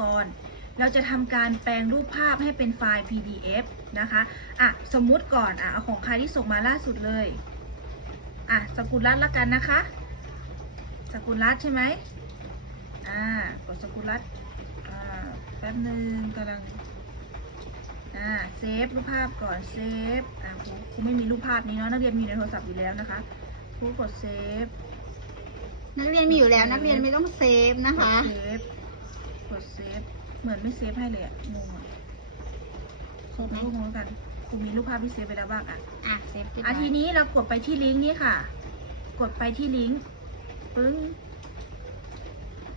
กร เราจะทำการแปลงรูปภาพให้เป็นไฟล์ PDF นะคะอะสมมุติก่อนอะเอาของใครที่ส่งมาล่าสุดเลยอะสกุลรัตน์ละกันนะคะ สกุลรัตน์ใช่ไหมอ่ากดสกุลรัตน์อ่าแป๊บหนึ่งกำลังอ่าเซฟรูปภาพก่อนเซฟอ่าครูครูไม่มีรูปภาพนี้เนาะนักเรียนมีในโทรศัพท์อยู่แล้วนะคะครูกดเซฟนักเรียนมีอยู่แล้วนักเรียนไม่ต้องเซฟนะคะกดเซฟ กดเซฟ เหมือนไม่เซฟให้เลยอะงงอะเซฟไหมรูปงงแล้วกันคุณมีรูปภาพที่เซฟไปแล้วบ้างอะอะเซฟที่อะทีนี้เรากดไปที่ลิงก์นี้ค่ะ กดไปที่ลิงก์ปึ้ง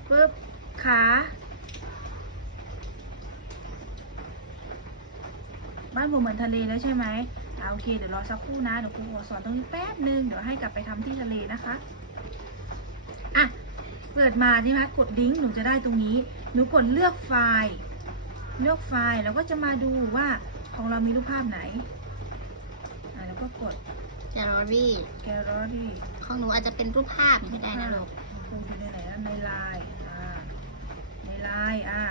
ปึ๊บขาบ้านผมเหมือนทะเลแล้วใช่ไหมอ่าโอเค เดี๋ยวรอสักครู่นะ เดี๋ยวครูขอสอนตรงนี้แป๊บนึง เดี๋ยวให้กลับไปทำที่ทะเลนะคะ อะ เปิดมาใช่ไหมกดลิงก์หนูจะได้ตรงนี้ หนูกดเลือกไฟล์ เลือกไฟล์แล้วก็จะมาดูว่าของเรามีรูปภาพไหน อ่าแล้วก็กด แกลเลอรี่ แกลเลอรี่ของหนูอาจจะเป็นรูปภาพไม่ได้นะลูกคงอยู่ในไหนนะในไลน์อ่า ในไลน์อ่า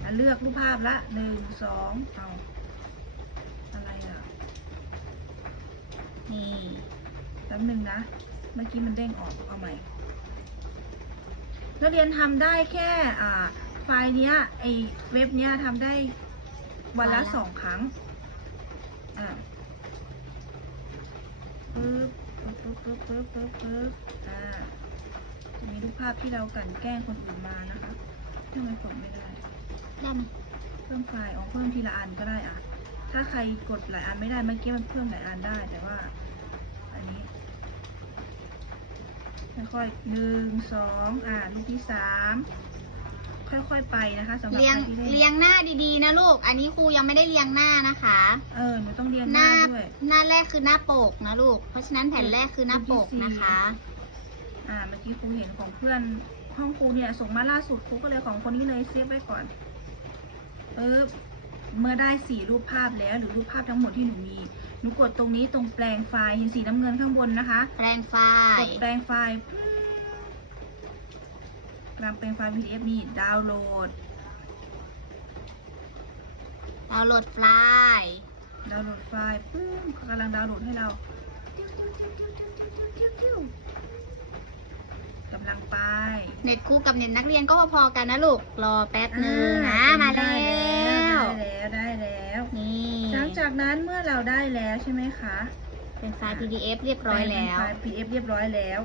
แล้วเลือกรูปภาพละหนึ่งสองเอาอะไรอะ นี่แป๊บหนึ่งนะ เมื่อกี้มันเด้งออกเอาใหม่ นักเรียนทำได้แค่อ่าไฟล์เนี้ยไอเว็บเนี้ยทำได้วันละสองครั้งอ่าปึ๊บปึ๊บปึ๊บปึ๊บปึ๊บปึ๊บอ่าจะมีรูปภาพที่เรากลั่นแกล้งคนอื่นมานะคะทำไมกดไม่ได้ ได้ไหมเพิ่มไฟล์อ๋อเพิ่มทีละอันก็ได้อะถ้าใครกดหลายอันไม่ได้เมื่อกี้มันเพิ่มหลายอันได้ แต่ว่า อันนี้ ค่อยๆหนึ่งสองอ่าลูกที่สามค่อยๆไปนะคะสำหรับเรียงใครที่ล่นเรียงหน้าดีๆนะลูก อันนี้ครูยังไม่ได้เรียงหน้านะคะ เออหนูต้องเรียงหหน้าน้าด้วยหน้าแรกคือหน้าปกนะลูก เพราะฉะนั้นแผ่นแรกคือหน้าปกนะคะ อ่าเมื่อกี้ครูเห็นของเพื่อนห้องครูเนี่ยส่งมาล่าสุดครูก็เลยของคนนี้เลยเซฟไว้ก่อนปึ๊บ เมื่อได้สี่รูปภาพแล้ว หรือรูปภาพทั้งหมดที่หนูมี หนูกดตรงนี้ตรงแปลงไฟล์เห็นสีน้ำเงินข้างบนนะคะ แปลงไฟกล์ดแปลงไฟล์กำลังแปลงไฟล์ PDF นี่ดาวน์โหลด ดาวน์โหลดไฟล์ ดาวน์โหลดไฟล์ปึ้งเขากำลังดาวน์โหลดให้เราติ้วติ้วติ้วติ้วติ้วติ้วติ้วติ้วกำลังไป เน็ตครูกับเน็ตนักเรียนก็พอๆกันนะลูก รอแป๊บหนึ่งนะอ่มาแล้ได้วแล้ว จากนั้นเมื่อเราได้แล้วใช่ไหมคะ เป็นไฟล์ PDF เรียบร้อยแล้ว เป็นไฟล์ PDF เรียบร้อยแล้ว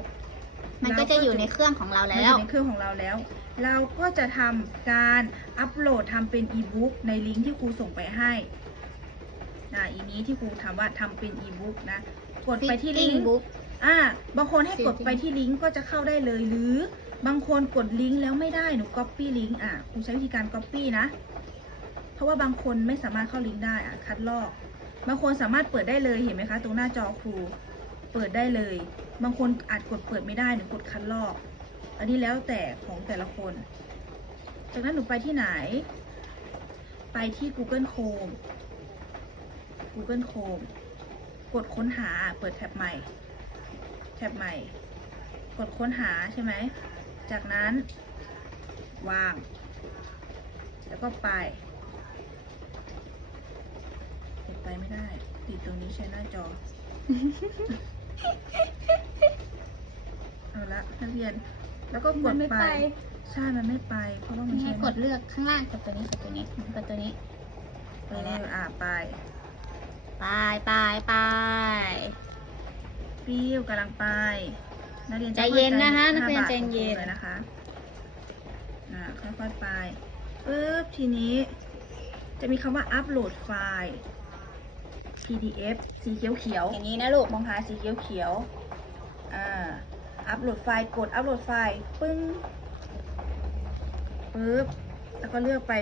มันก็จะอยู่ในเครื่องของเรามันแล้อวยู่ในเครื่องของเราแล้ว เราก็จะทำการอัปโหลดทำเป็นอีบุ๊กในลิงก์ที่ครูส่งไปให้นะอีนี้ที่ครูทำว่าทำเป็นอีบุ๊กนะ กดไปที่ลิงก์บุ๊กอ่าบางคนให้กด Fitting ไปที่ลิงก์ก็จะเข้าได้เลยหรือบางคนกดลิงก์แล้วไม่ได้หนู copy ลิงก์อะครูใช้วิธีการ copy นะ เพราะว่าบางคนไม่สามารถเข้าลิงก์ได้อะคัดลอก บางคนสามารถเปิดได้เลยเห็นไหมคะ ตรงหน้าจอครู เปิดได้เลย บางคนอาจกดเปิดไม่ได้หนูกดคัดลอก อันนี้แล้วแต่ของแต่ละคน จากนั้นหนูไปที่ไหน ไปที่ Google Chrome Google Chrome กดค้นหาเปิดแท็บใหม่ แท็บใหม่ กดค้นหาใช่ไหม จากนั้นวาง แล้วก็ไปกด ไปไม่ได้ ติดตรงนี้ใช้หน้าจอ เอาละนักเรียน แล้วก็กมัดนไม่ไปไป ใช่ มันไม่ไป เพราะว่ามันนี่ใช้ให้กดเลือกข้างล่างกดตัวนี้กดตัวนี้กดตัวนี้เอออ่าไป ไปไปไปปิ้วกำลังไป นักเรียนใจเย็นนะคะห้านักเรียนบาทใจเย็นเลยนะคะอ่าค่อยๆไปปึ๊บทีนี้จะมีคำว่าอัปโหลดไฟล์ PDF สีเขียวๆอย่างนี้นะลูกมองหาสีเขียวเขียวๆอ่าอัปโหลดไฟล์กดอัปโหลดไฟล์ปึ้งปึ๊บแล้วก็เลือกไป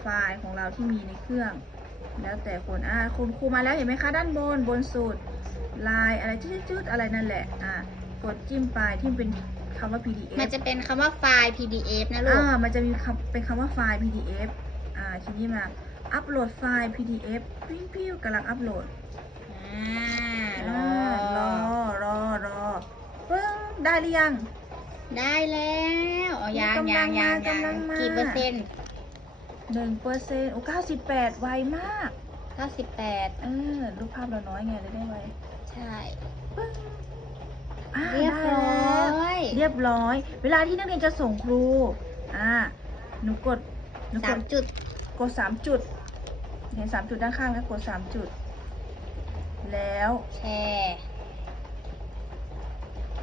ไฟล์ของเราที่มีในเครื่อง แล้วแต่คนอ่าคุณครูมาแล้วเห็นไหมคะด้านบนบนสุดลายอะไรจืดๆอะไรนั่นแหละอ่ากดจิ้มไปที่เป็นคำว่า PDF มันจะเป็นคำว่าไฟล์ PDF นะลูกอ่ามันจะมีคำเป็นคำว่าไฟล์ PDF อ่าทีนี้มา อัปโหลดไฟล์ PDF พิ้วพิ้วกำลังอัปโหลดอ่ารอรอรอรอปึ้งได้หรือยัง ได้แล้วอ๋อยางกำลัยางงยางมากำลังมากี่เปอร์เซ็นต์หนึ่งเปอร์เซ็นต์โอ้เก้าสิบแปดไวมาก98เออรูปภาพเราน้อยไงเลยได้ไวใช่อ่าเรียบร้อได้แล้วยเรียบร้อย เวลาที่นักเรียนจะส่งครู อ่า หนูกดหนูกสาดมจุด กดสามจุด เห็นสามจุดด้านข้างแล้วกดสามจุด แล้วแชร์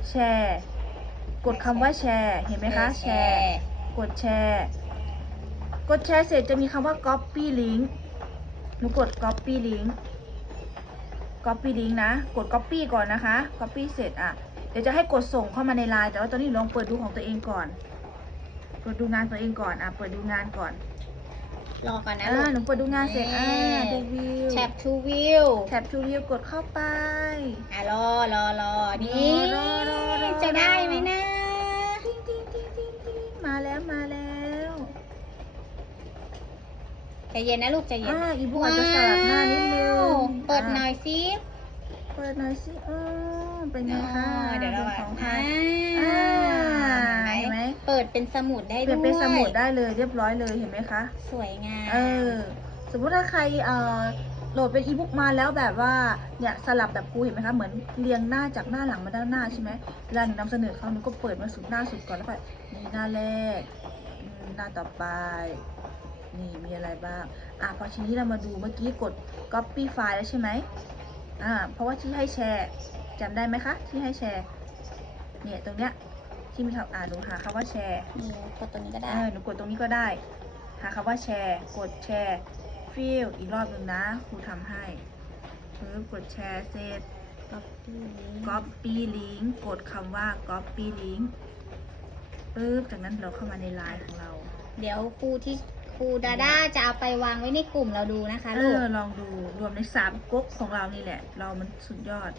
แชร์ กดคำว่าแชร์ เห็นไหมคะ แชร์ กดแชร์ กดแชร์เสร็จจะมีคำว่า copy link หนูกด copy link copy link นะ กด copy ก่อนนะคะ copy เสร็จอะ เดี๋ยวจะให้กดส่งเข้ามาในไลน์แต่ว่าตอนนี้หนูลองเปิดดูของตัวเองก่อน เปิดดูงานตัวเองก่อน อะ เปิดดูงานก่อน รอก่อนนะอ่าลูกหนูเปิดดูงานเสร็จอ่าดูวิวแท็บ to view แท็บทูวิวกดเข้าไป อะรอรอรอนี่รอรอรอ จะได้ไหมนะ ติ๊งติ๊งติ๊งติ๊งติ๊งมาแล้วมาแล้วใจเย็นนะลูกใจเย็นอ่าอีบุ๊กอาจจะสลับหน้านิดนึงว้าวเปิดอะหน่อยสิเปิดหน่อยสิเออเป็นไงคะอ๋อเดี๋ยวเราป็นของใครอ่าอ่า เห็เห็นนไหไหมมเปิดเป็นสมุดได้เปลี่ด้วยนเป็นสมุดได้เลยเรียบร้อยเลยเห็นไหมคะ สวยงาม เออ สมมุติถ้าใครเอ่อโหลดเป็นอีบุ๊กมาแล้วแบบว่าเนี่ยสลับแบบครูเห็นไหมคะเหมือนเรียงหน้าจากหน้าหลังมาด้านหน้าใช่ไหมเวลาหนูนำเสนอเขาหนูก็เปิดมาสุดหน้าสุดก่อนแล้วก็นี่หน้าแรกอืมหน้าต่อไป นี่มีอะไรบ้าง อะพอทีนี้เรามาดูเมื่อกี้กด copy file แล้วใช่ไหมอ่าเพราะว่าที่ให้แชร์จำได้ไหมคะ ที่ให้แชร์ เนี่ยตรงเนี้ย ที่มีคำอ่านหนูหาคำว่าแชร์นี่กดตัวนี้ก็ได้ เออหนูกดตรงนี้ก็ได้ หาคำว่าแชร์ กดแชร์ฟิลอีกรอบหนึ่งนะครูทำให้ปึ๊บกดแชร์เสร็จ copy copy link กดคำว่า copy link ปึ๊บจากนั้นเราเข้ามาในไลน์ของเรา เดี๋ยวครูที่ครูดาด้าจะเอาไปวางไว้ในกลุ่มเราดูนะคะเอลูก อลองดูรวมในสามก๊กของเรานี่แหละ เรามันสุดยอด